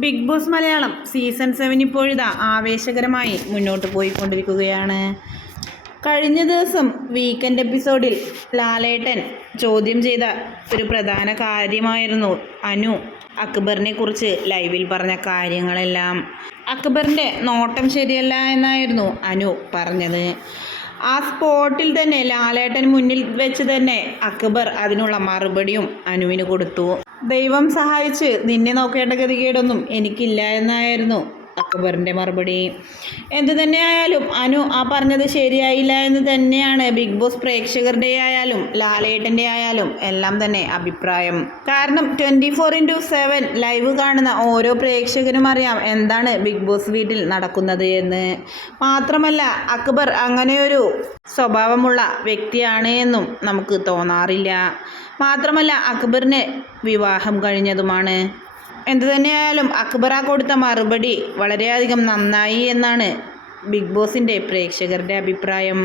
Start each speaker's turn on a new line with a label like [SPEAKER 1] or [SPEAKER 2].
[SPEAKER 1] Bigg Boss Malayalam season seven ഇപ്പോഴിതാ ആവേശകരമായി മുന്നോട്ട് പോയിക്കൊണ്ടിരിക്കുകയാണ്. കഴിഞ്ഞ ദിവസം വീക്കെൻഡ് എപ്പിസോഡിൽ ലാലേട്ടൻ ചോദ്യം ചെയ്ത ഒരു പ്രധാന കാര്യമായിരുന്നു അനു അക്ബറിനെ കുറിച്ച് ലൈവിൽ പറഞ്ഞ കാര്യങ്ങളെല്ലാം. അക്ബറിന്റെ നോട്ടം ശരിയല്ല എന്നായിരുന്നു അനു പറഞ്ഞത്. ആ സ്പോട്ടിൽ തന്നെ ലാലേട്ടൻ മുന്നിൽ വെച്ച് തന്നെ അക്ബർ അതിനുള്ള മറുപടിയും അനുവിന് കൊടുത്തു. ദൈവം സഹായിച്ച് നിന്നെ നോക്കേണ്ട ഗതികേടൊന്നും എനിക്കില്ല എന്നായിരുന്നു. അക്ബറിന്റെ മറുപടി. എന്തു തന്നെയായാലും അനു ആ പറഞ്ഞത് ശരിയായില്ല എന്ന് തന്നെയാണ് ബിഗ് ബോസ് പ്രേക്ഷകരുടെ ആയാലും ലാലേട്ടന്റെ ആയാലും എല്ലാം തന്നെ അഭിപ്രായം. കാരണം twenty four into seven live കാണുന്ന ഓരോ പ്രേക്ഷകനും അറിയാം എന്താണ് ബിഗ് ബോസ് വീട്ടിൽ നടക്കുന്നത് എന്ന്. മാത്രമല്ല അക്ബർ അങ്ങനെയൊരു സ്വഭാവമുള്ള വ്യക്തിയാണ് എന്നും നമുക്ക് തോന്നാറില്ല. മാത്രമല്ല അക്ബറിന് വിവാഹം കഴിഞ്ഞതുമാണ്. എന്തു തന്നെയായാലും അക്ബറ കൊടുത്ത മറുപടി വളരെയധികം നന്നായി എന്നാണ് ബിഗ് ബോസിന്റെ പ്രേക്ഷകരുടെ അഭിപ്രായം.